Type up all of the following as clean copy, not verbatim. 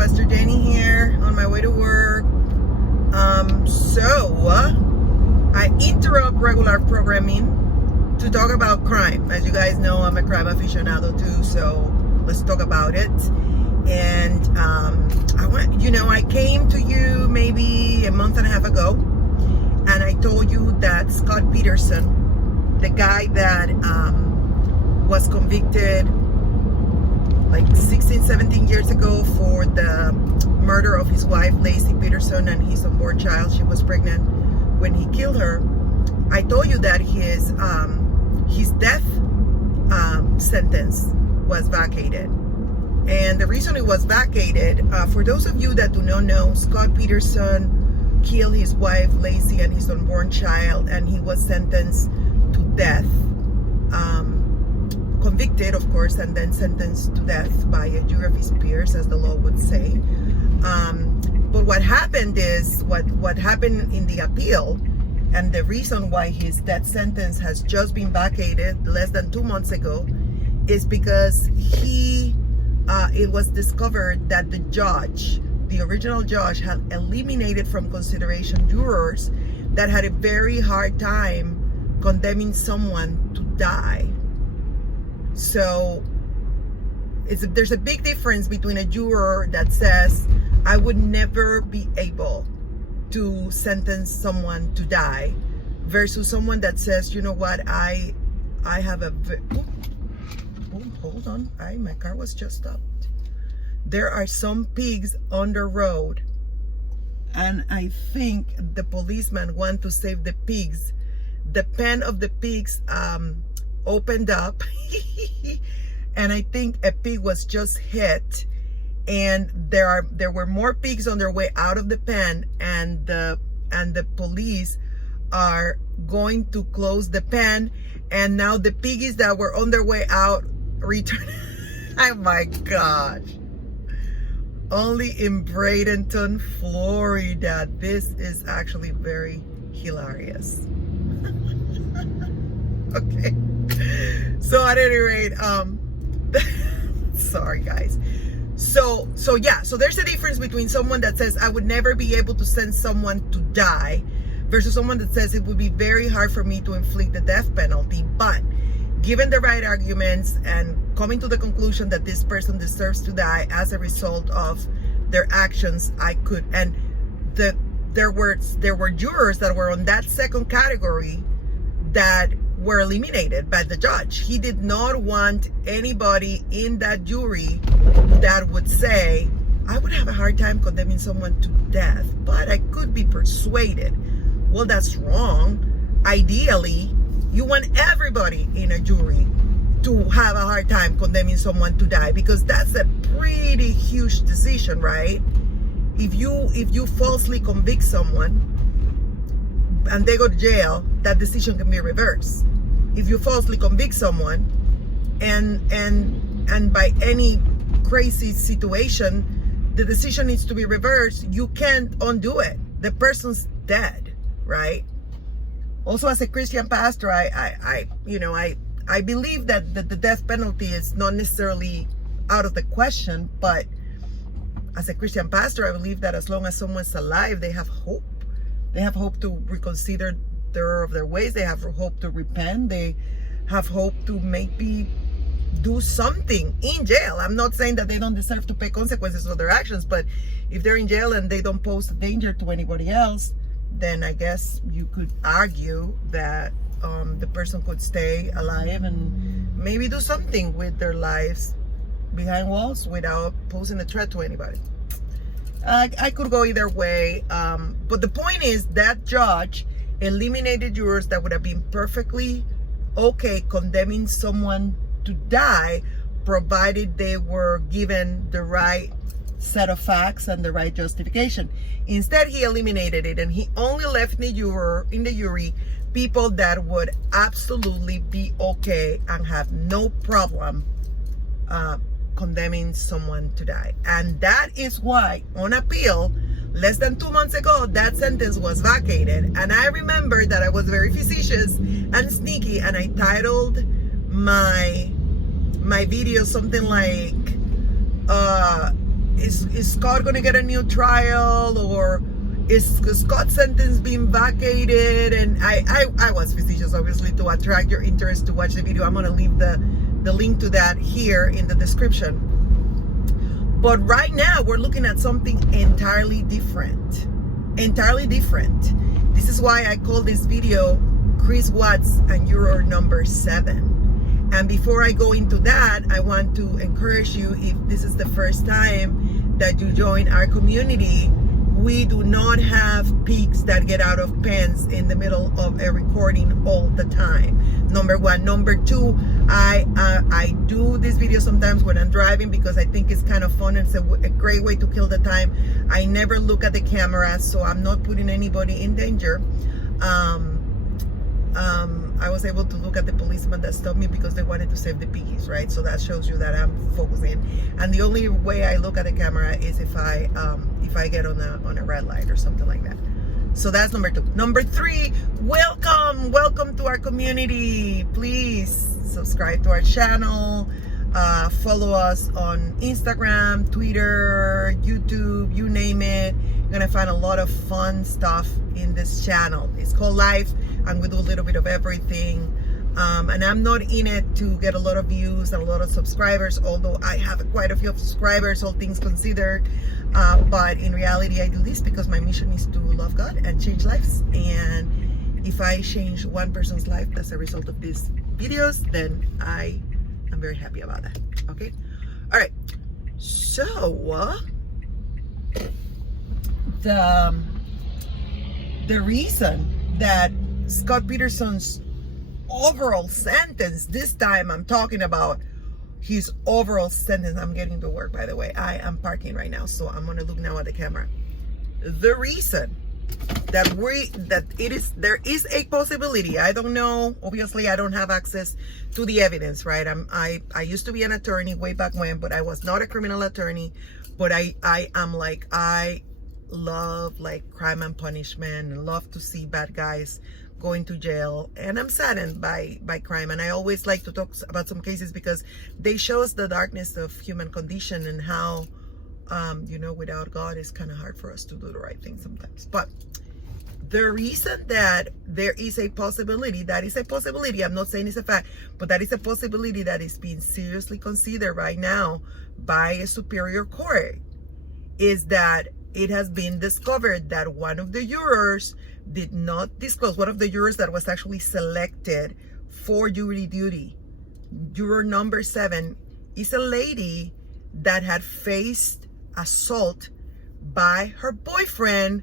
Pastor Jenny here on my way to work. I interrupt regular programming to talk about crime. As you guys know, I'm a crime aficionado too, so let's talk about it. And I came to you maybe a month and a half ago, and I told you that Scott Peterson, the guy that was convicted like 16, 17 years ago for the murder of his wife, Laci Peterson, and his unborn child. She was pregnant when he killed her. I told you that his death sentence was vacated. And the reason it was vacated, for those of you that do not know, Scott Peterson killed his wife, Laci, and his unborn child, and he was sentenced to death. Convicted, of course, and then sentenced to death by a jury of his peers, as the law would say. But what happened is, what happened in the appeal, and the reason why his death sentence has just been vacated less than 2 months ago, is because it was discovered that the original judge, had eliminated from consideration jurors that had a very hard time condemning someone to die. So there's a big difference between a juror that says, I would never be able to sentence someone to die, versus someone that says, you know what, I have a... hold on, my car was just stopped. There are some pigs on the road, and I think the policeman want to save the pigs. The pen of the pigs opened up and I think a pig was just hit, and there were more pigs on their way out of the pen, and the police are going to close the pen, and now the piggies that were on their way out return. Oh my gosh. Only in Bradenton, Florida. This is actually very hilarious. Okay. So at any rate, sorry guys. So there's a difference between someone that says I would never be able to send someone to die, versus someone that says it would be very hard for me to inflict the death penalty, but given the right arguments and coming to the conclusion that this person deserves to die as a result of their actions, I could. And there were jurors that were on that second category that were eliminated by the judge. He did not want anybody in that jury that would say, I would have a hard time condemning someone to death, but I could be persuaded. Well, that's wrong. Ideally, you want everybody in a jury to have a hard time condemning someone to die, because that's a pretty huge decision, right? If you falsely convict someone and they go to jail, that decision can be reversed. If you falsely convict someone and by any crazy situation the decision needs to be reversed, you can't undo it. The person's dead, right? Also, as a Christian pastor, I believe that the death penalty is not necessarily out of the question, but as a Christian pastor, I believe that as long as someone's alive, they have hope. They have hope to reconsider their ways. They have hope to repent. They have hope to maybe do something in jail. I'm not saying that they don't deserve to pay consequences for their actions, but if they're in jail and they don't pose a danger to anybody else, then I guess you could argue that the person could stay alive and maybe do something with their lives behind walls without posing a threat to anybody. I could go either way, but the point is that judge eliminated jurors that would have been perfectly okay condemning someone to die, provided they were given the right set of facts and the right justification. Instead, he eliminated it, and he only left in the jury people that would absolutely be okay and have no problem condemning someone to die. And that is why on appeal, less than 2 months ago, that sentence was vacated. And I remember that I was very facetious and sneaky, and I titled my video something like is Scott going to get a new trial, or is Scott's sentence being vacated? And I was facetious, obviously, to attract your interest to watch the video. I'm going to leave the link to that here in the description. But right now, we're looking at something entirely different. Entirely different. This is why I call this video Chris Watts and Juror number 7. And before I go into that, I want to encourage you, if this is the first time that you join our community, we do not have pigs that get out of pens in the middle of a recording all the time. Number one. Number two, I do this video sometimes when I'm driving because I think it's kind of fun. It's a great way to kill the time. I never look at the camera, so I'm not putting anybody in danger. I was able to look at the policeman that stopped me because they wanted to save the piggies, right? So that shows you that I'm focusing. And the only way I look at the camera is if I get on a red light or something like that. So that's number 2. Number 3, welcome to our community. Please subscribe to our channel. Follow us on Instagram, Twitter, YouTube, you name it. You're gonna find a lot of fun stuff in this channel. It's called Life, and we do a little bit of everything. And I'm not in it to get a lot of views and a lot of subscribers, although I have quite a few subscribers, all things considered. But in reality, I do this because my mission is to love God and change lives. And if I change one person's life as a result of these videos, then I am very happy about that. Okay? All right. So, the reason that Scott Peterson's overall sentence, this time I'm talking about his overall sentence. I'm getting to work, by the way. I am parking right now, so I'm gonna look now at the camera. The reason that there is a possibility, I don't know, obviously I don't have access to the evidence, right? I used to be an attorney way back when, but I was not a criminal attorney. But I love like crime and punishment, and love to see bad guys going to jail, and I'm saddened by crime. And I always like to talk about some cases because they show us the darkness of human condition and how without God it's kind of hard for us to do the right thing sometimes. But the reason that there is a possibility, I'm not saying it's a fact, but that is a possibility that is being seriously considered right now by a superior court, is that it has been discovered that one of the jurors did not disclose, one of the jurors that was actually selected for jury duty, juror number 7, is a lady that had faced assault by her boyfriend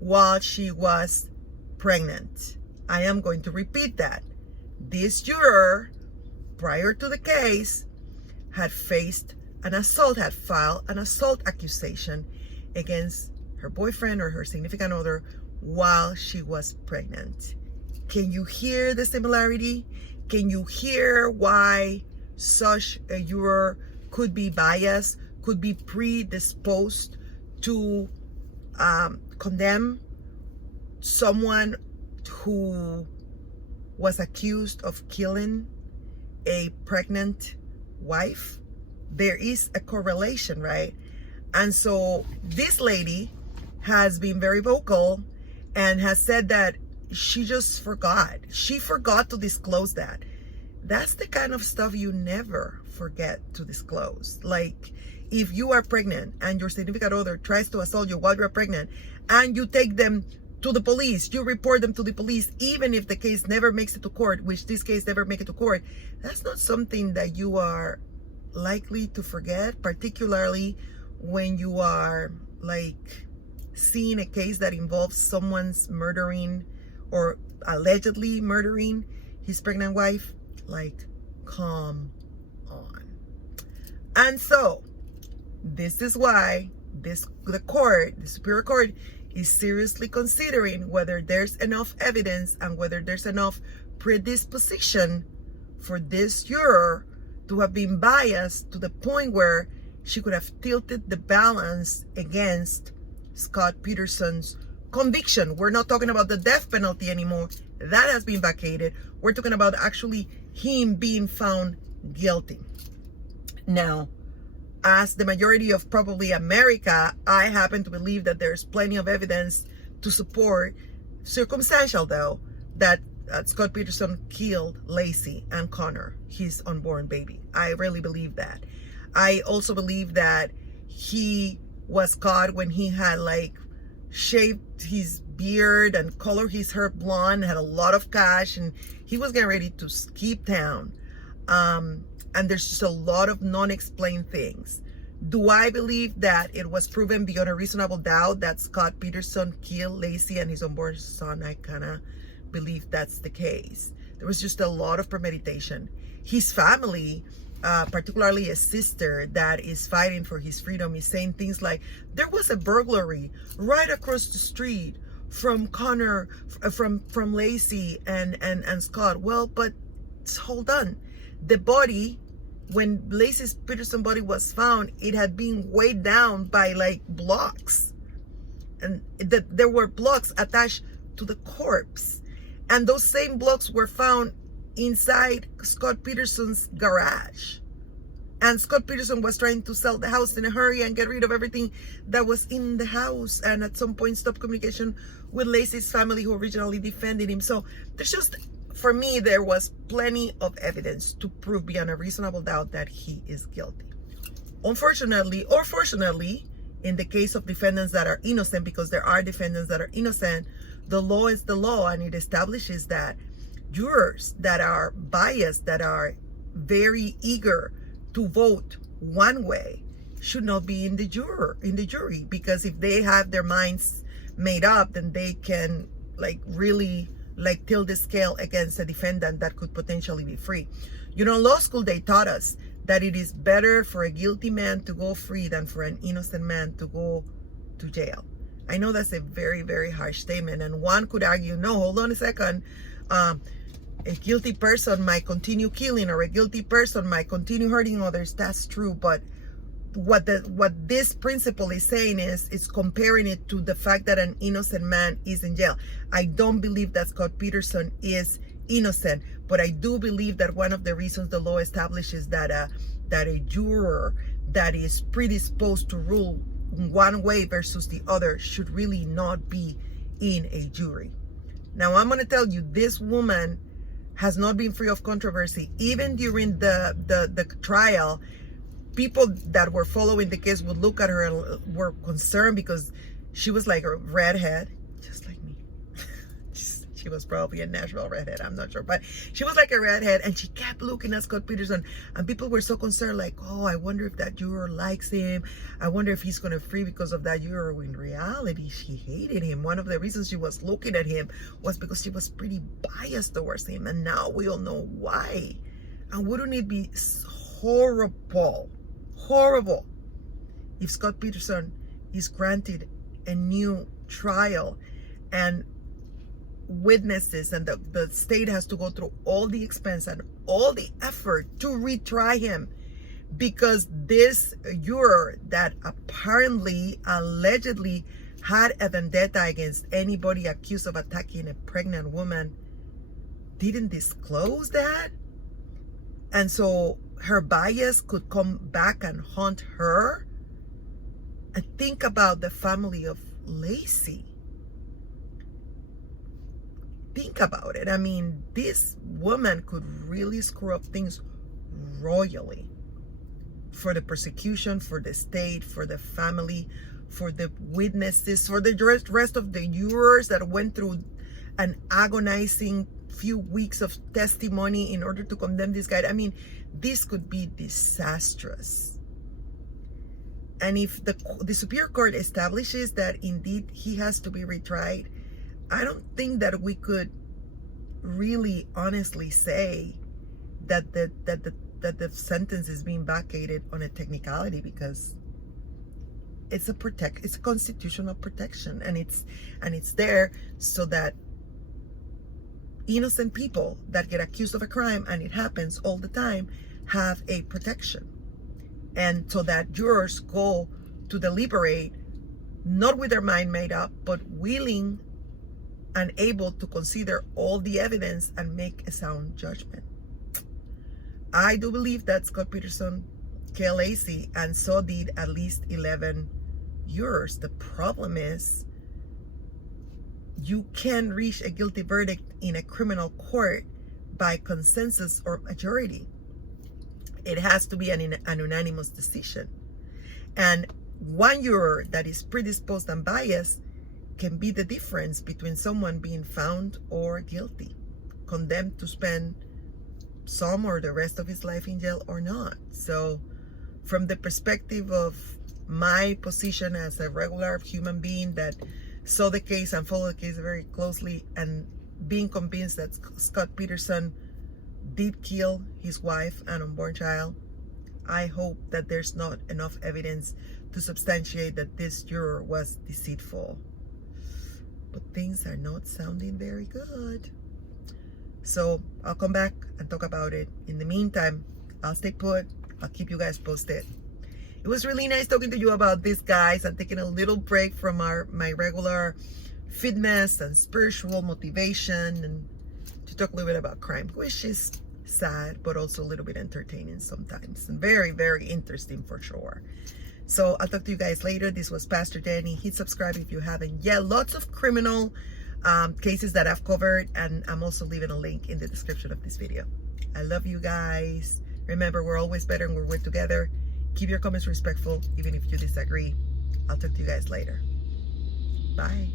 while she was pregnant. I am going to repeat that. This juror, prior to the case, had faced an assault, had filed an assault accusation against her boyfriend or her significant other while she was pregnant. Can you hear the similarity? Can you hear why such a juror could be biased, could be predisposed to condemn someone who was accused of killing a pregnant wife? There is a correlation, right? And so this lady has been very vocal and has said that she just forgot. She forgot to disclose that. That's the kind of stuff you never forget to disclose. Like, if you are pregnant and your significant other tries to assault you while you're pregnant, and you take them to the police, you report them to the police, even if the case never makes it to court, which this case never make it to court, that's not something that you are likely to forget, particularly when you are like seeing a case that involves someone's murdering or allegedly murdering his pregnant wife. Like, come on. And so this is why the superior court is seriously considering whether there's enough evidence and whether there's enough predisposition for this juror to have been biased to the point where she could have tilted the balance against Scott Peterson's conviction. We're not talking about the death penalty anymore. That has been vacated. We're talking about actually him being found guilty. Now, as the majority of probably America, I happen to believe that there's plenty of evidence to support, circumstantial though, that Scott Peterson killed Laci and Connor, his unborn baby. I really believe that. I also believe that he was caught when he had like shaved his beard and colored his hair blonde, had a lot of cash, and he was getting ready to skip town. And there's just a lot of non-explained things. Do I believe that it was proven beyond a reasonable doubt that Scott Peterson killed Laci and his unborn son? I kind of believe that's the case. There was just a lot of premeditation. His family, particularly his sister that is fighting for his freedom, is saying things like, there was a burglary right across the street from Connor, from Laci and Scott. Well, but hold on. The body, when Laci's Peterson body was found, it had been weighed down by like blocks, and there were blocks attached to the corpse, and those same blocks were found inside Scott Peterson's garage. And Scott Peterson was trying to sell the house in a hurry and get rid of everything that was in the house, and at some point stop communication with Laci's family, who originally defended him. So there's just, for me, there was plenty of evidence to prove beyond a reasonable doubt that he is guilty. Unfortunately, or fortunately, in the case of defendants that are innocent, because there are defendants that are innocent, the law is the law, and it establishes that jurors that are biased, that are very eager to vote one way, should not be in the jury, because if they have their minds made up, then they can like really like tilt the scale against a defendant that could potentially be free. You know, in law school, they taught us that it is better for a guilty man to go free than for an innocent man to go to jail. I know that's a very, very harsh statement, and one could argue, no, hold on a second. A guilty person might continue killing, or a guilty person might continue hurting others. That's true, but what this principle is saying is, it's comparing it to the fact that an innocent man is in jail. I don't believe that Scott Peterson is innocent, but I do believe that one of the reasons the law establishes that a juror that is predisposed to rule one way versus the other should really not be in a jury. Now, I'm going to tell you, this woman has not been free of controversy. Even during the trial, people that were following the case would look at her and were concerned because she was like a redhead, just like me. She was probably a natural redhead, I'm not sure, but she was like a redhead, and she kept looking at Scott Peterson, and people were so concerned, like, oh, I wonder if that juror likes him. I wonder if he's gonna free because of that juror. In reality, she hated him. One of the reasons she was looking at him was because she was pretty biased towards him, and now we all know why. And wouldn't it be horrible if Scott Peterson is granted a new trial, and witnesses and the state has to go through all the expense and all the effort to retry him, because this juror that apparently, allegedly had a vendetta against anybody accused of attacking a pregnant woman didn't disclose that, and so her bias could come back and haunt her. And think about the family of Laci. Think about it. I mean, this woman could really screw up things royally for the prosecution, for the state, for the family, for the witnesses, for the rest of the jurors that went through an agonizing few weeks of testimony in order to condemn this guy. I mean, this could be disastrous. And if the Superior Court establishes that indeed he has to be retried, I don't think that we could really honestly say that the sentence is being vacated on a technicality, because it's a constitutional protection, and it's there so that innocent people that get accused of a crime, and it happens all the time, have a protection. And so that jurors go to deliberate not with their mind made up, but willing and able to consider all the evidence and make a sound judgment. I do believe that Scott Peterson kill Laci, and so did at least 11 jurors. The problem is you can reach a guilty verdict in a criminal court by consensus or majority. It has to be an unanimous decision. And one juror that is predisposed and biased can be the difference between someone being found or guilty, condemned to spend some or the rest of his life in jail or not. So from the perspective of my position as a regular human being that saw the case and followed the case very closely, and being convinced that Scott Peterson did kill his wife and unborn child, I hope that there's not enough evidence to substantiate that this juror was deceitful. But things are not sounding very good. So I'll come back and talk about it. In the meantime, I'll stay put. I'll keep you guys posted. It was really nice talking to you about this, guys, and taking a little break from my regular fitness and spiritual motivation, and to talk a little bit about crime, which is sad, but also a little bit entertaining sometimes, and very, very interesting for sure. So I'll talk to you guys later. This was Pastor Danny. Hit subscribe if you haven't yet. Lots of criminal cases that I've covered, and I'm also leaving a link in the description of this video. I love you guys. Remember, we're always better when we're together. Keep your comments respectful, even if you disagree. I'll talk to you guys later. Bye.